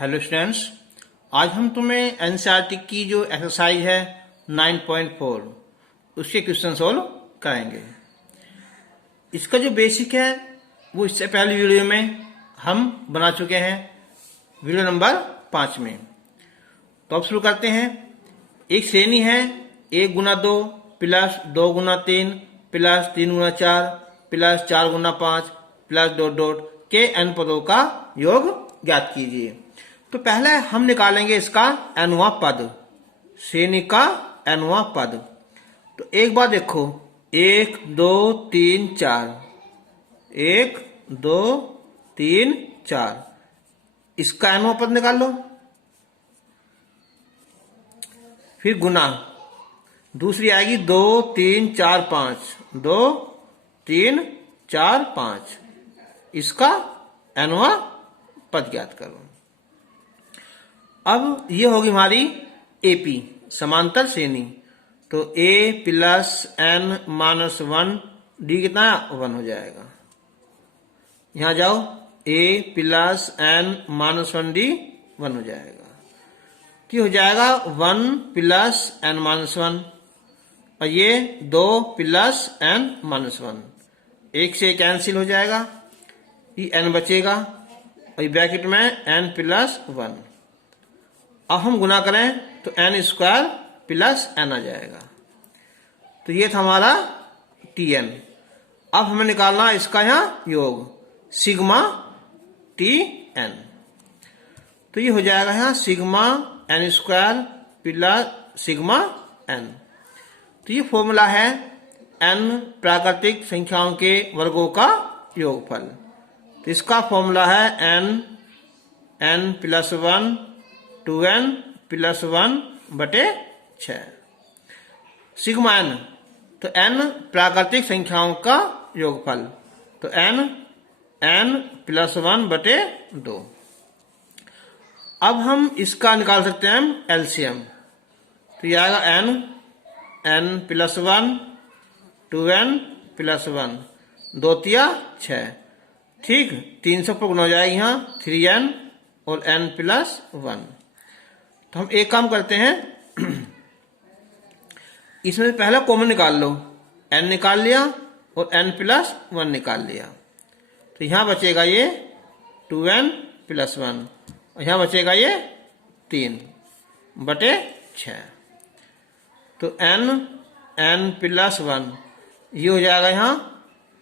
Hello students, आज हम तुम्हें एनसीईआरटी की जो एक्सरसाइज है 9.4 उसके क्वेश्चन सोल्व कराएंगे। इसका जो बेसिक है वो इससे पहले वीडियो में हम बना चुके हैं, वीडियो नंबर 5 में। तो अब शुरू करते हैं। एक श्रेणी है 1 गुना 2 प्लस 2 गुना 3 प्लस 3 गुना 4 प्लस 4 गुना 5 प्लस डॉट डॉट के n पदों का योग ज्ञात कीजिए। तो पहले हम निकालेंगे इसका nवां पद, श्रेणी का nवां पद। तो एक बार देखो, 1 2 3 4, 1 2 3 4, इसका nवां पद निकाल लो। फिर गुना, दूसरी आएगी 2 3 4 5, 2 3 4 5, इसका nवां पद ज्ञात करो। अब ये होगी हमारी एपी समांतर श्रेणी। तो a plus n minus 1 D कितना 1 हो जाएगा। यहां जाओ, a plus n minus 1 D 1 हो जाएगा। तो हो जाएगा 1 प्लस n माइनस 1, और ये 2 प्लस n माइनस 1, एक से कैंसिल हो जाएगा, ये n बचेगा और ब्रैकेट में n प्लस 1। अब हम गुना करें तो n स्क्वायर प्लस n आ जाएगा। तो ये था हमारा Tn। अब हमें निकालना इसका यहाँ योग, सिग्मा Tn। तो ये हो जाएगा यहाँ sigma n square plus sigma n। तो ये फॉर्मूला है n प्राकृतिक संख्याओं के वर्गों का योगफल। तो इसका फॉर्मूला है n प्लस 1 2n प्लस 1 बटे 6 सिग्मा n। तो n प्राकृतिक संख्याओं का योगफल, तो n प्लस 1 बटे 2। अब हम इसका निकाल सकते हैं एलसीएम। तो ये आएगा n प्लस 1 2n प्लस 1, 2 तिया 6, ठीक, 300 पर गुना हो जाएगी यहाँ 3n और n प्लस 1। तो हम एक काम करते हैं, इसमें पहला कॉमन निकाल लो, n निकाल लिया और n प्लस 1 निकाल लिया। तो यहां बचेगा ये 2n प्लस 1 और यहां बचेगा ये 3 बटे 6। तो n प्लस 1 ये हो जाएगा यहाँ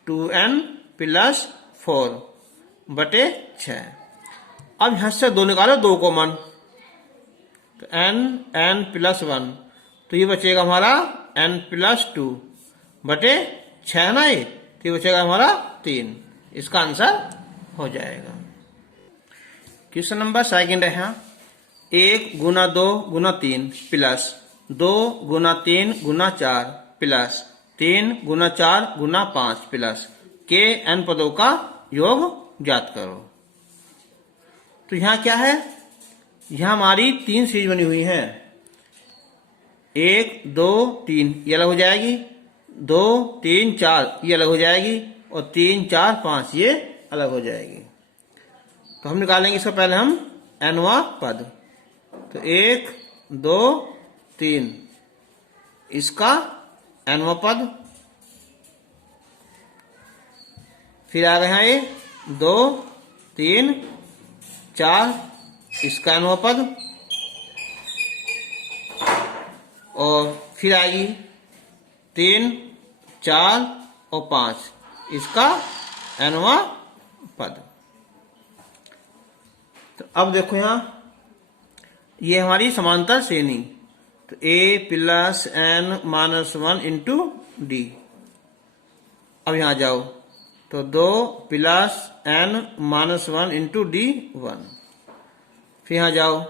2n प्लस 4 बटे 6। अब यहां से 2 निकालो, 2 कॉमन, तो n प्लस 1, तो ये बचेगा हमारा n प्लस 2 बटे 6 ना, ये तो ये बचेगा हमारा 3। इसका आंसर हो जाएगा। क्वेश्चन नंबर सेकंड है यहाँ, 1 गुना 2 गुना 3 प्लस 2 गुना 3 गुना 4 प्लस 3 गुना 4 गुना 5 प्लस के n पदों का योग ज्ञात करो। तो यहाँ क्या है, यहां हमारी 3 सीरीज बनी हुई है, 1 2 3 ये अलग हो जाएगी, 2 3 4 ये अलग हो जाएगी, और 3 4 5 ये अलग हो जाएगी। तो हम निकालेंगे इसको पहले हम nवां पद। तो 1 2 3 इसका nवां पद, फिर आ गया ये 2 3 4 इसका nवां पद, और फिर आएगी 3 4 और 5 इसका nवां पद। तो अब देखो यहाँ ये हमारी समांतर श्रेणी। तो a plus n minus 1 into D. अब यहाँ जाओ, तो 2 plus n minus 1 into D 1। फिर यहाँ जाओ,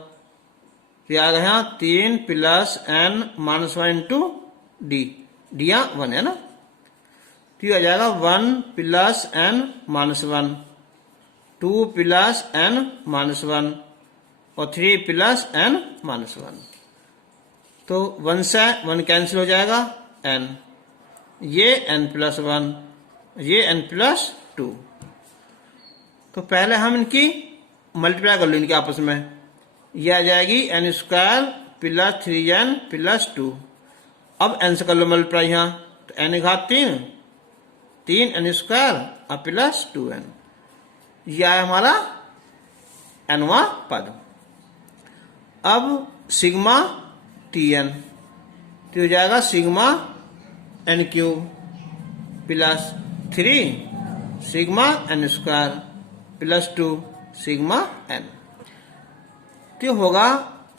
फिर आ गया यहाँ 3 plus n minus 1 into D, D 1 है ना। तो ये आ जाएगा 1 plus n minus 1, 2 plus n minus 1 और 3 प्लस n माइनस 1। तो 1 से 1 कैंसिल हो जाएगा, n, ये n प्लस 1, ये n प्लस 2। तो पहले हम इनकी मल्टीप्लाई कर लो इनके आपस में, ये आ जाएगी n square plus 3n plus 2। अब n से कर लो मल्टीप्लाई यहाँ, तो n घात 3, 3n स्क्वायर और प्लस 2n। यह है हमारा nवां पद। अब सिग्मा Tn तो हो जाएगा sigma n cube plus 3 sigma n square plus 2 sigma n। तो होगा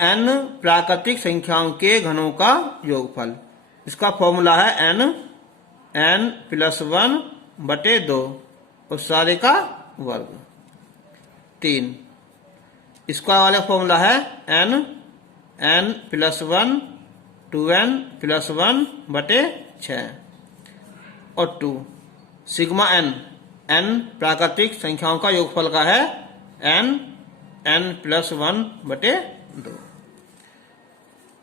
n प्राकृतिक संख्याओं के घनों का योगफल। इसका फॉर्मूला है n प्लस 1 बटे 2 और सारे का वर्ग 3। इसका वाला फॉर्मूला है n प्लस 1 2n प्लस 1 बटे 6 और 2 सिग्मा n प्राकृतिक संख्याओं का योगफल का है n प्लस 1 बटे 2।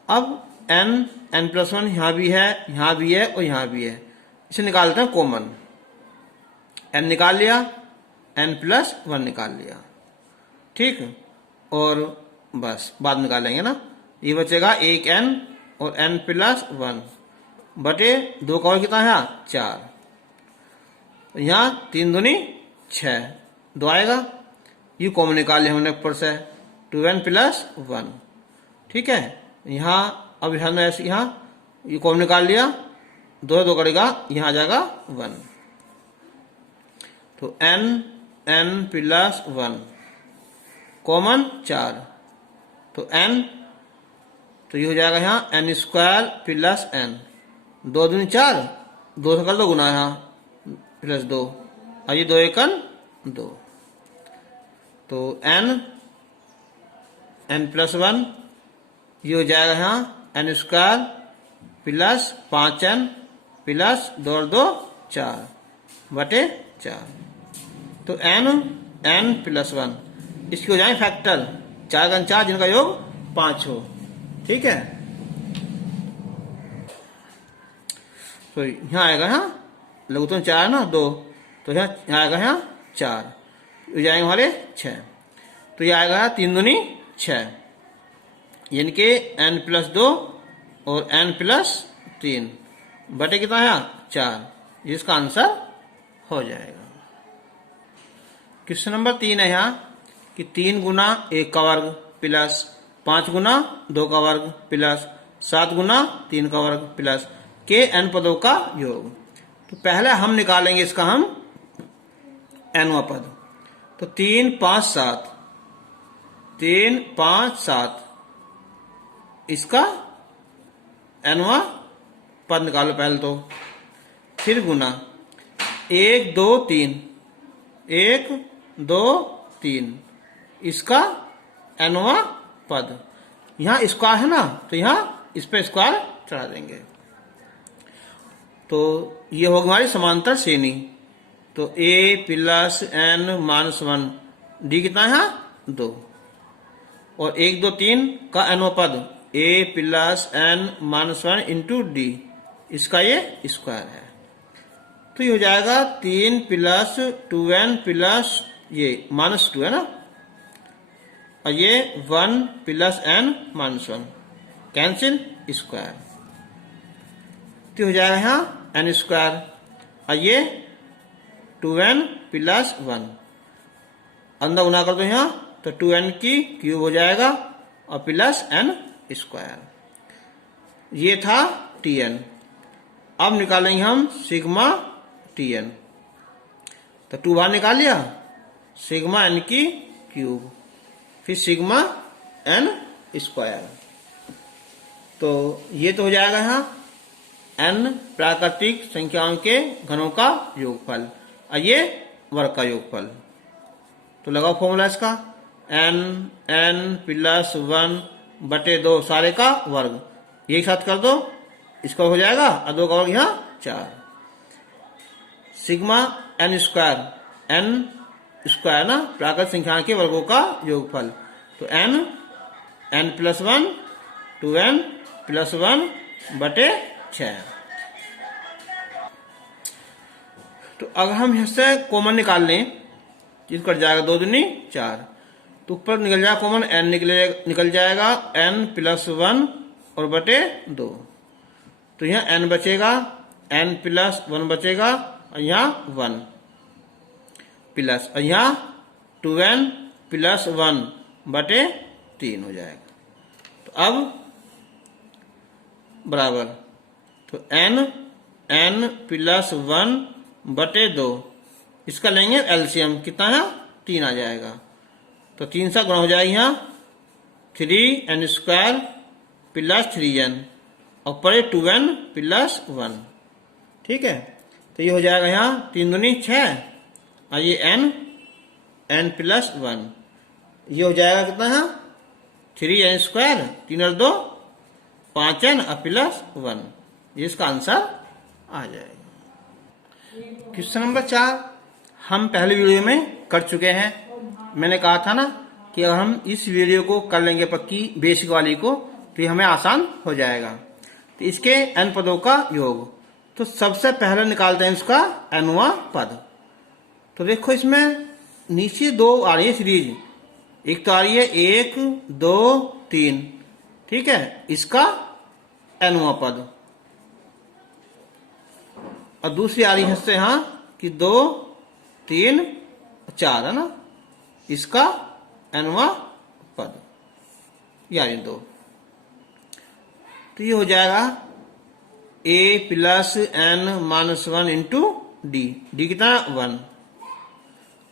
अब n प्लस 1 यहाँ भी है, यहाँ भी है और यहाँ भी है। इसे निकालते हैं कॉमन। n निकाल लिया, n प्लस 1 निकाल लिया, ठीक। और बस बाद निकालेंगे ना, ये बचेगा एक n और n प्लस 1 बटे 2 का और कितना है 4। यहाँ 3 दूनी 6, 2 आएगा। ये कॉमन निकाल लिया हमने ऊपर से 2n प्लस 1, ठीक है। यहाँ अब हमने ऐसे यहाँ ये कॉमन निकाल लिया, 2 करेगा, यहाँ आ जाएगा 1। तो n प्लस 1 कॉमन 4, तो n तो ये हो जाएगा यहाँ n स्क्वायर प्लस n, 2 दूनी 4, 2 से कर दो गुना यहाँ प्लस 2, और ये 2 एकन 2। तो n प्लस 1 ये हो जाएगा यहाँ n square plus 5n plus 2 और 2 4 बटे 4। तो n प्लस 1 इसकी हो जाएंगे फैक्टर 4 का 4 जिनका योग 5 हो, ठीक है। तो यहाँ आएगा यहाँ लघुत्तम 4 है ना 2, तो यहाँ आएगा यहाँ 4, हो जाएंगे हमारे 6। तो ये आएगा 3 दूनी 6, यानी कि n प्लस 2 और n प्लस 3 बटे कितना है 4, जिसका आंसर हो जाएगा। क्वेश्चन नंबर 3 है यहाँ कि 3 गुना 1 का वर्ग प्लस 5 गुना 2 का वर्ग प्लस 7 गुना 3 का वर्ग प्लस के n पदों का योग। तो पहले हम निकालेंगे इसका हम nवां पद। तो 3 5 7, 3 5 7 इसका nवां पद निकालो पहले। तो फिर गुना 1 2 3, 1 2 3 इसका nवां पद। यहाँ स्क्वायर है ना, तो यहाँ इस पे स्क्वायर चढ़ा देंगे। तो ये होगी हमारी समांतर श्रेणी। तो a plus n minus 1 d कितना है 2, और 1 2 3 का nवां पद a plus n minus 1 into D, इसका ये स्क्वायर है। तो ये हो जाएगा 3 प्लस 2n प्लस ये माइनस 2 है ना, और ये 1 plus n minus 1 cancel square. तो हो जाएगा यहाँ n स्क्वायर, और ये 2n प्लस 1 अंदर गुना कर दो यहाँ, तो 2n की क्यूब हो जाएगा और प्लस n स्क्वायर। ये था tn। अब निकालेंगे हम सिग्मा tn। तो 2 बाहर निकाल लिया, सिग्मा n की क्यूब, फिर सिग्मा n स्क्वायर। तो ये तो हो जाएगा यहाँ n प्राकृतिक संख्याओं के घनों का योगफल, और ये वर्ग का योगफल। तो लगाओ फॉर्मूला इसका n प्लस 1 बटे 2 सारे का वर्ग, ये साथ कर दो, इसका हो जाएगा, और 2 का वर्ग यहाँ 4 सिग्मा n स्क्वायर ना प्राकृतिक संख्या के वर्गों का योगफल। तो n प्लस 1 2n प्लस 1 बटे 6। तो अगर हम इससे कॉमन निकाल लें, जिस कट जाएगा 2 दूनी 4, तो ऊपर निकल जाएगा कॉमन, n निकल जाएगा n प्लस 1 और बटे 2। तो यहाँ n बचेगा, n प्लस 1 बचेगा और यहाँ 1 प्लस, और यहाँ 2n प्लस 1 बटे 3 हो जाएगा। तो अब बराबर, तो n प्लस 1 बटे 2, इसका लेंगे एलसीएम, कितना है 3 आ जाएगा। तो 3 से गुणा हो जाएगा यहाँ 3n² प्लस 3n और पड़े 2n प्लस 1, ठीक है। तो ये हो जाएगा यहाँ 3 दूनी 6 और ये n प्लस 1, ये हो जाएगा कितना है 3n², 3 और 2 5n और प्लस 1, ये इसका आंसर आ जाएगा। क्वेश्चन नंबर 4 हम पहले वीडियो में कर चुके हैं। मैंने कहा था ना कि अगर हम इस वीडियो को कर लेंगे पक्की बेसिक वाली को तो ये हमें आसान हो जाएगा। तो इसके n पदों का योग, तो सबसे पहले निकालते हैं इसका nवां पद। तो देखो इसमें नीचे 2 आ रही है सीरीज, एक तो आ रही है 1 2 3, ठीक है, इसका nवां पद, और दूसरी आ रही है इससे यहाँ कि 2 3 4 है ना, इसका nवां पद, यानी 2। तो ये हो जाएगा a plus n minus 1 into D, D कितना 1,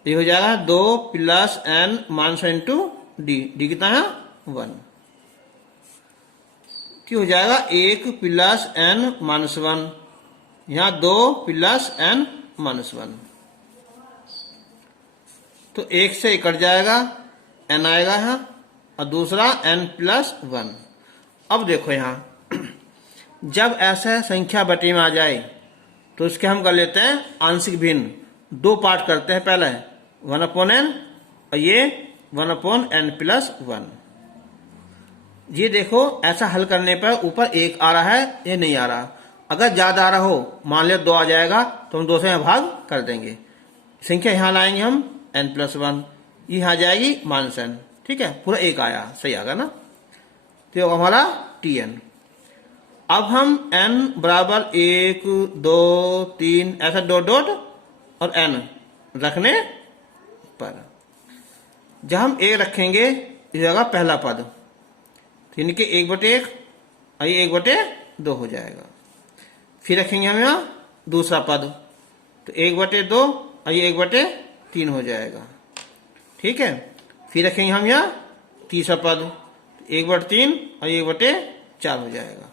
ये हो जाएगा 2 plus n minus 1 into D, D कितना है 1, कि हो जाएगा 1 प्लस n माइनस 1, यहाँ 2 प्लस n माइनस 1, तो 1 से कट जाएगा, n आएगा यहाँ, और दूसरा n प्लस 1। अब देखो यहाँ जब ऐसा संख्या बटे में आ जाए तो इसके हम कर लेते हैं आंशिक भिन्न, 2 पार्ट करते हैं, पहले 1/n और ये 1/n प्लस 1। ये देखो ऐसा हल करने पर ऊपर 1 आ रहा है, ये नहीं आ रहा। अगर ज्यादा आ रहा हो, मान लिया 2 आ जाएगा, तो हम 2 से भाग कर देंगे, संख्या यहाँ लाएंगे हम n प्लस 1, ये आ जाएगी माइनस n, ठीक है, पूरा 1 आया, सही आएगा ना। तो हमारा tn। अब हम n बराबर 1 2 3 ऐसा डॉट डॉट और n रखने पर जब हम 1 रखेंगे इस जगह पहला पद, तो यानी कि 1/1 और ये 1/2 हो जाएगा। फिर रखेंगे हम यहाँ दूसरा पद, तो 1/2 और ये 1/3 हो जाएगा, ठीक है। फिर रखेंगे हम यहाँ तीसरा पद, 1/3 और ये 1/4 हो जाएगा।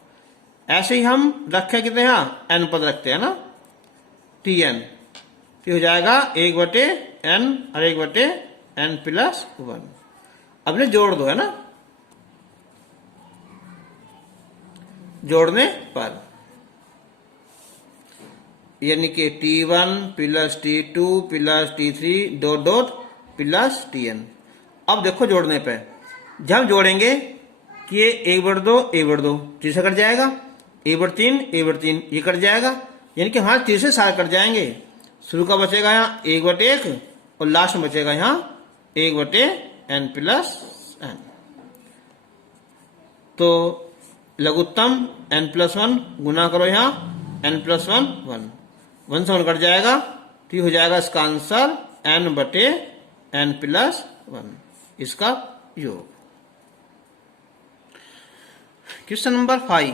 ऐसे ही हम रखे कितने यहाँ n पद रखते हैं ना, tn, तो हो जाएगा 1/n और 1/n प्लस 1। अब ने जोड़ दो, है ना, जोड़ने पर यानी कि t1 plus t2 plus t3 dot dot plus tn। अब देखो जोड़ने पे जब हम जोड़ेंगे कि ये 1/2 1/2 तीसरा कट जाएगा, 1/3 1/3 ये कट जाएगा, यानी कि हमारे तीसरे सारे कट जाएंगे। शुरू का बचेगा यहाँ 1/1 और लास्ट में बचेगा यहाँ 1/n प्लस n। तो लघुत्तम n प्लस 1 गुना करो यहाँ n प्लस 1 1 से 1 कट जाएगा, तो ये हो जाएगा इसका आंसर n/n प्लस 1, इसका योग। क्वेश्चन नंबर 5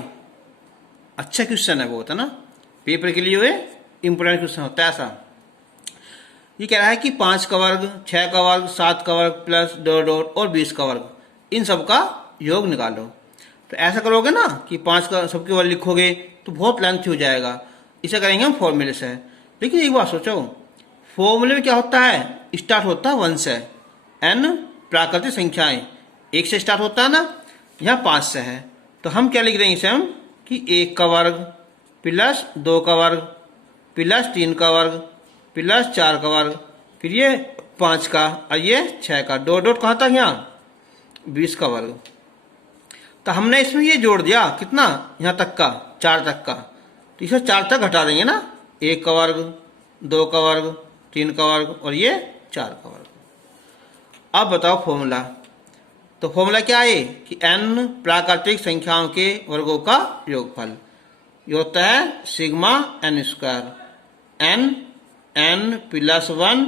अच्छा क्वेश्चन है, बहुत है ना, पेपर के लिए इंपोर्टेंट क्वेश्चन होता है ऐसा। ये कह रहा है कि 5 का वर्ग 6 का वर्ग 7 का वर्ग प्लस डॉट डॉट और 20 का वर्ग, इन सब का योग निकालो। तो ऐसा करोगे ना कि 5 का सबके वर्ग लिखोगे तो बहुत लेंथ हो जाएगा, इसे करेंगे हम फॉर्मूले से। लेकिन एक बात सोचो, फॉर्मूले में क्या होता है, स्टार्ट होता है 1 से, n प्राकृतिक संख्याएं 1 से स्टार्ट होता है ना, यहाँ 5 से है, तो हम क्या लिख देंगे इसे हम कि 1 का वर्ग प्लस 2 का वर्ग प्लस 3 का वर्ग प्लस 4 का वर्ग, फिर ये 5 का और ये 6 का, डॉट डॉट कहाँ तक यहाँ 20 का वर्ग। तो हमने इसमें ये जोड़ दिया कितना, यहाँ तक का 4 तक का, तो इसे 4 तक घटा देंगे ना, 1 का वर्ग 2 का वर्ग 3 का वर्ग और ये 4 का वर्ग। अब बताओ फॉर्मूला। तो फॉर्मूला क्या है कि n प्राकृतिक संख्याओं के वर्गों का योगफल। ये होता है sigma n square. n plus 1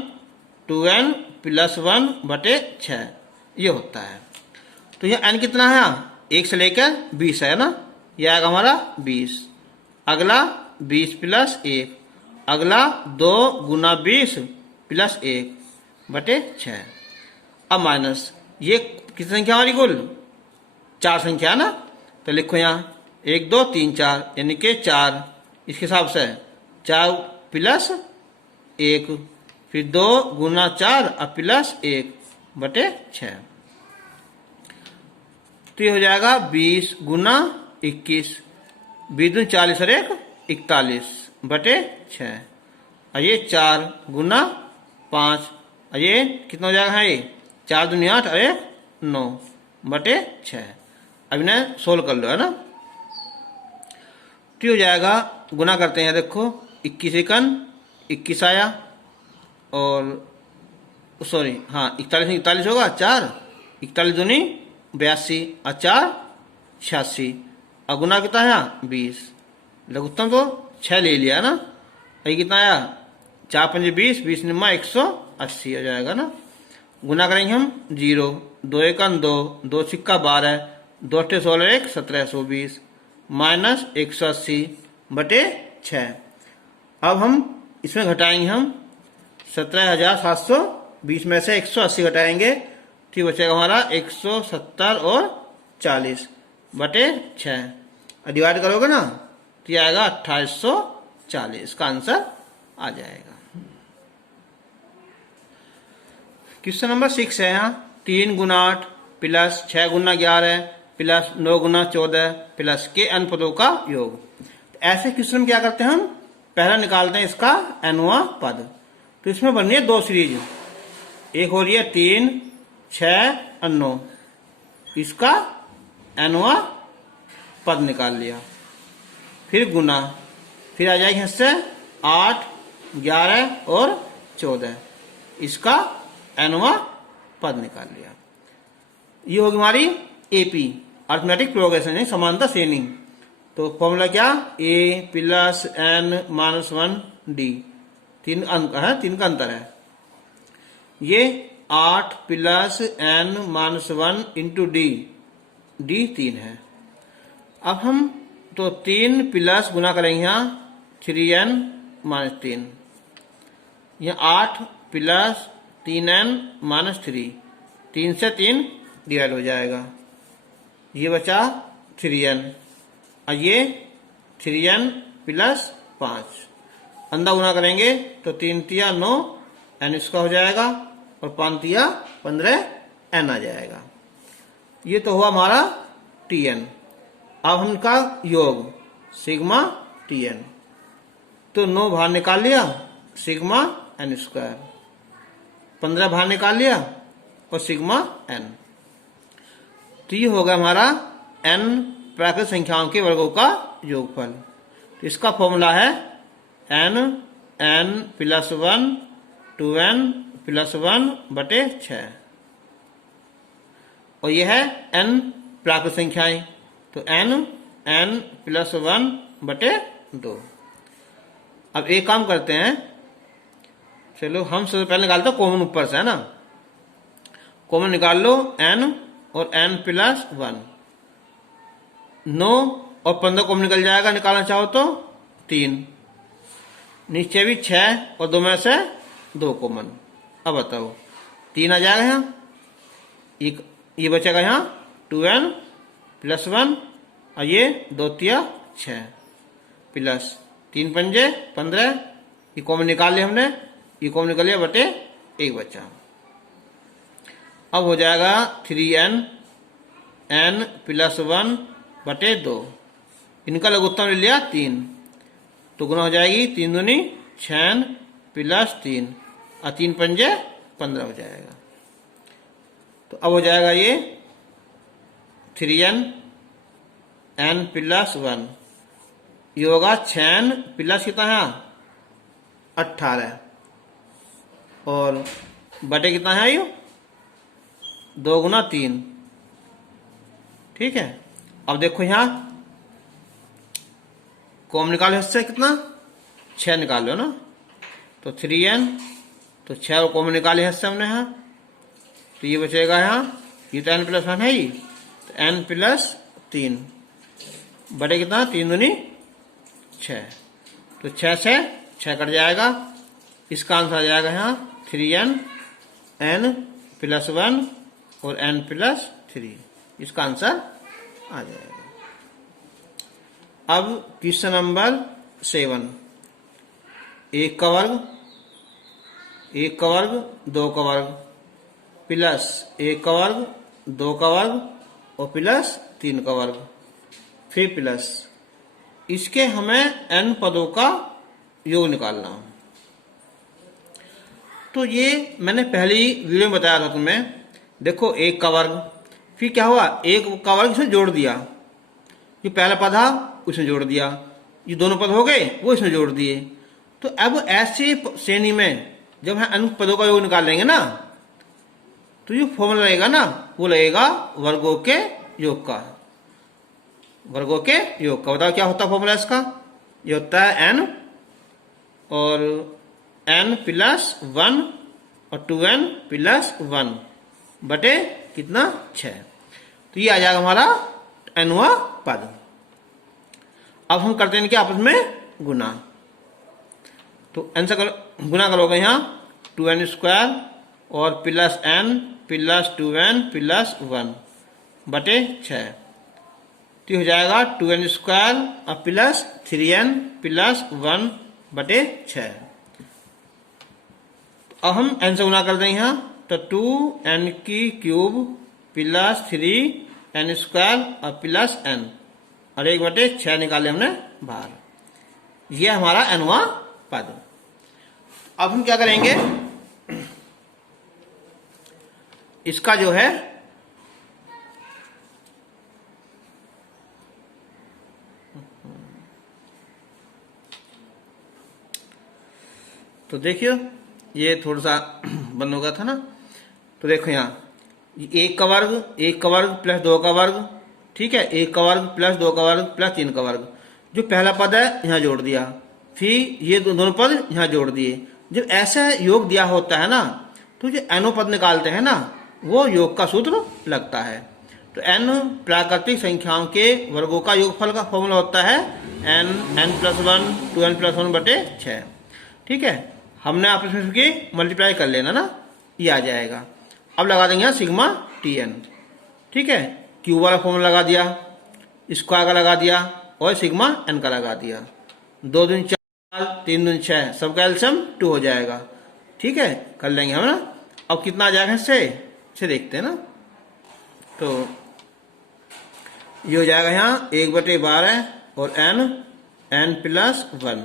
2n plus 1 बटे 6 ये होता है। तो यह n कितना है, 1 से लेकर 20 है ना, यह आएगा हमारा 20। अगला 20 प्लस 1, अगला 2 गुना 20 प्लस 1 बटे 6। अब माइनस, ये कितनी संख्या हमारी कुल 4 संख्या ना, तो लिखो यहाँ 1 2 3 4 यानी कि 4। इसके हिसाब से 4 प्लस 1, फिर 2 गुना 4 और प्लस 1 बटे 6। तो ये हो जाएगा 20 गुना 21, 20 दूनी 40 और 1 41 बटे 6। और ये 4 गुना 5, और ये कितना हो जाएगा, ये 4 दूनी 8 और 1 9 बटे 6। अब इन्हें सोल्व कर लो, है ना। तो हो जाएगा, गुना करते हैं, देखो 21 एकन 21 आया, और सॉरी हाँ 41 41 होगा 4, 41 दूनी 82 और 4 86, और गुना कितना है 20। लघुत्तम तो 6 ले लिया ना, ये कितना आया 4 5 20, 20 निम्मा 180 हो जाएगा ना। गुना करेंगे हम 0 2 एकन 2, 2 सिक्का 12, 2 अट्ठे 16 1 1720 माइनस 180 बटे 6। अब हम इसमें घटाएंगे हम 17,720 में से 180 घटाएंगे, ठीक बचेगा हमारा 170 और 40 बटे 6, और डिवाइड करोगे ना तो ये आएगा 2840 का आंसर आ जाएगा। क्वेश्चन नंबर 6 है यहाँ 3 गुना 8 प्लस 6 गुना 11 प्लस 9 गुना 14 प्लस के n पदों का योग। ऐसे क्वेश्चन में क्या करते हैं हम, पहला निकालते हैं इसका nवां पद। तो इसमें बननी है 2 सीरीज, एक हो रही है 3 6 और 9, इसका nवां पद निकाल लिया, फिर गुना, फिर आ जाएगी इससे 8 11 और 14, इसका nवां पद निकाल लिया। ये होगी हमारी एपी अर्थमेटिक प्रोग्रेशन है, समानता श्रेणी। तो फॉर्मूला क्या, a plus n minus 1 d, 3 अंक है, 3 का अंतर है। ये 8 plus n minus 1 into D, D 3 है। अब हम तो 3 प्लस गुना करेंगे यहाँ 3n माइनस 3, यहाँ 8 प्लस 3n माइनस 3, 3 से 3 डिवाइड हो जाएगा, ये बचा 3n, और ये 3n प्लस 5, अंदर गुना करेंगे तो 3 तिया 9 n इसका हो जाएगा, और 5 तिया 15 n आ जाएगा। ये तो हुआ हमारा tn। अब उनका योग सिग्मा tn, तो 9 बाहर निकाल लिया, सिग्मा n स्क्वायर, 15 बाहर निकाल लिया और सिग्मा n। तो ये होगा हमारा n प्राकृतिक संख्याओं के वर्गों का योगफल। तो इसका फॉर्मूला है n प्लस 1 2n प्लस 1 बटे 6, और यह है n प्राकृतिक संख्याएं, तो n प्लस 1 बटे 2। अब एक काम करते हैं, चलो हम सबसे पहले निकालते हैं कॉमन ऊपर से, है ना। कॉमन निकाल लो n और n प्लस 1, 9 और 15 कॉमन निकल जाएगा, निकालना चाहो तो 3, नीचे भी 6 और 2 में से 2 कॉमन। अब बताओ 3 आ जाएगा यहाँ, ये बचेगा यहाँ 2n प्लस 1, और ये 2 तिया 6 प्लस 3 पंजे 15, ये कॉमन निकाल लिया हमने, ये कॉमन निकल लिया बटे 1 बचा। अब हो जाएगा 3n n प्लस 1 बटे 2, इनका लघुत्तम ले लिया 3, तो गुना हो जाएगी 3 दूनी 6 प्लस 3, और 3 पंजे 15 हो जाएगा। तो अब हो जाएगा ये 3n n प्लस 1, ये होगा 6n प्लस कितना है 18, और बटे कितना है ये 2 गुना 3, ठीक है। अब देखो यहां कॉमन निकालो, हिस्से कितना 6 निकाल लो ना, तो 3n, तो 6 को कॉमन निकाले हिस्से हमने यहाँ, तो ये बचेगा यहाँ, ये तो n प्लस 1 है ही, तो n प्लस 3 बटे कितना 3 दूनी 6, तो 6 से 6 कट जाएगा, इसका आंसर आ जाएगा यहाँ 3n n प्लस 1 और n प्लस 3, इसका आंसर आ जाएगा। अब क्वेश्चन नंबर 7, 1 का वर्ग, 1 का वर्ग 2 का वर्ग प्लस 1 का वर्ग 2 का वर्ग और प्लस 3 का वर्ग, फिर प्लस इसके हमें n पदों का योग निकालना। तो ये मैंने पहली वीडियो में बताया था तुम्हें। देखो 1 का वर्ग, फिर क्या हुआ 1 का वर्ग इसमें जोड़ दिया, जो पहला पद था उसमें जोड़ दिया, ये दोनों पद हो गए वो इसमें जोड़ दिए। तो अब ऐसी श्रेणी में जब हम n पदों का योग निकाल लेंगे ना, तो जो फॉर्मूला लगेगा ना वो लगेगा वर्गों के योग का, वर्गों के योग का। बताओ क्या होता है फॉर्मूला इसका, ये होता है n और n प्लस 1 और 2n प्लस 1 बटे कितना 6, तो ये आ जाएगा हमारा nवां पद। अब हम करते हैं इनके आपस में गुना, तो n से गुना करोगे यहाँ 2n स्क्वायर और plus n plus 2n plus 1 बटे 6, तो हो जाएगा 2n स्क्वायर और प्लस 3n प्लस 1 बटे 6। अब हम n से गुना कर दें यहाँ, तो 2n की क्यूब प्लस 3n स्क्वायर और प्लस n और 1 बटे 6 निकाले हमने बाहर, यह हमारा nवां पद। अब हम क्या करेंगे, इसका जो है तो देखियो ये थोड़ा सा बंद हो गया था ना, तो देखो यहाँ 1 का वर्ग प्लस 2 का वर्ग, ठीक है, 1 का वर्ग प्लस 2 का वर्ग प्लस 3 का वर्ग, जो पहला पद है यहाँ जोड़ दिया, फिर ये दोनों पद यहाँ जोड़ दिए। जब ऐसा योग दिया होता है ना, तो जो एनो पद निकालते हैं ना वो योग का सूत्र लगता है। तो n प्राकृतिक संख्याओं के वर्गों का योगफल का फॉर्मूला होता है n प्लस 1 2n प्लस 1 बटे 6, ठीक है। हमने आपस में इसके मल्टीप्लाई कर लेना ना, ये आ जाएगा। अब लगा देंगे यहाँ सिग्मा Tn, ठीक है, क्यू वाला फॉर्मूला लगा दिया, स्क्वायर का लगा दिया और सिग्मा n का लगा दिया। 2 दूनी 4 3 दूनी 6, सबका एलसीएम 2 हो जाएगा, ठीक है, कर लेंगे हम ना। अब कितना आ जाएगा इससे देखते हैं ना, तो ये हो जाएगा यहाँ 1 बटे 12 और n प्लस 1,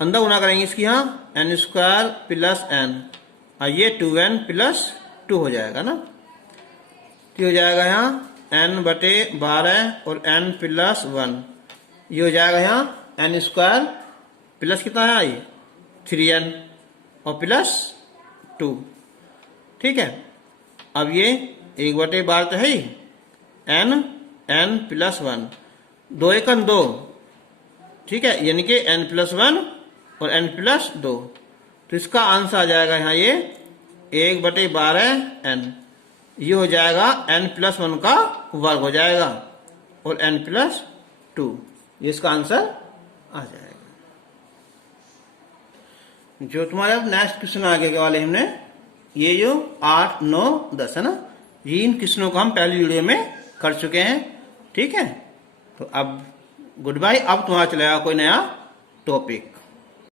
अंदर गुना करेंगे इसकी यहाँ n स्क्वायर प्लस n और ये 2n प्लस 2 हो जाएगा ना, तो हो जाएगा यहाँ n बटे 12 और n प्लस 1, ये हो जाएगा यहाँ n स्क्वायर प्लस कितना है ये 3n और प्लस 2, ठीक है। अब ये 1 बटे 12 तो है ही, n प्लस 1, 2 1 2, ठीक है, यानी कि n प्लस 1 और n प्लस 2, तो इसका आंसर आ जाएगा यहाँ ये 1 बटे 12 n, ये हो जाएगा n प्लस 1 का वर्ग हो जाएगा और n प्लस 2, ये इसका आंसर आ जाएगा। जो तुम्हारे अब नेक्स्ट क्वेश्चन आगे के वाले हमने ये जो 8 9 10 है ना, ये इन क्वेश्चनों को हम पहली वीडियो में कर चुके हैं, ठीक है। तो अब गुड बाय, अब तुम्हारा चलेगा कोई नया टॉपिक।